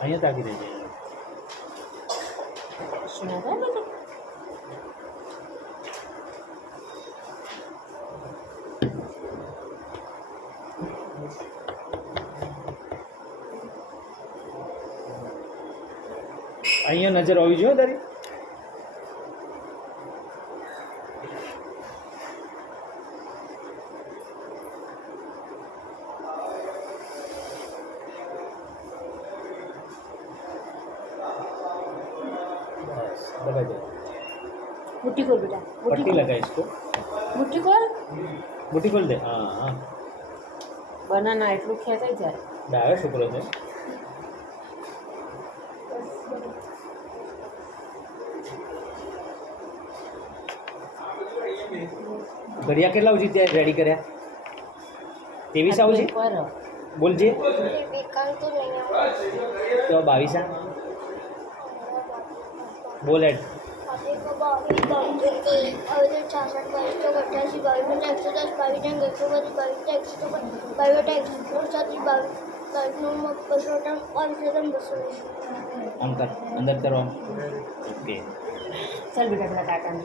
અહીંયા તાકી દેજે. શું ના થાય બધું? અહીંયા નજર હોવી જોઈએ તારી. बस दबा दे. मुट्ठी खोल बेटा, पट्टी लगा इसको. मुट्ठी खोल. मुट्ठी खोल दे. हाँ हाँ બનાના એટલું ખેંચાઈ જાય. ડાયો છોકરો છે. ઘડિયા કેટલા આવશે ત્યાં રેડી કર્યા? 23 આવશે. પર બોલજે. विकाल तो नहीं है તો 22 આ બોલ એડ. अभी को 22 अभी 66 22 तो 88 22 में 110 22 में 120 22 100 22 107 22 में 50 और फिर 200 આમ કર અંદર કરો આમ. ઓકે ચાલ બેટા પેલા કાકાને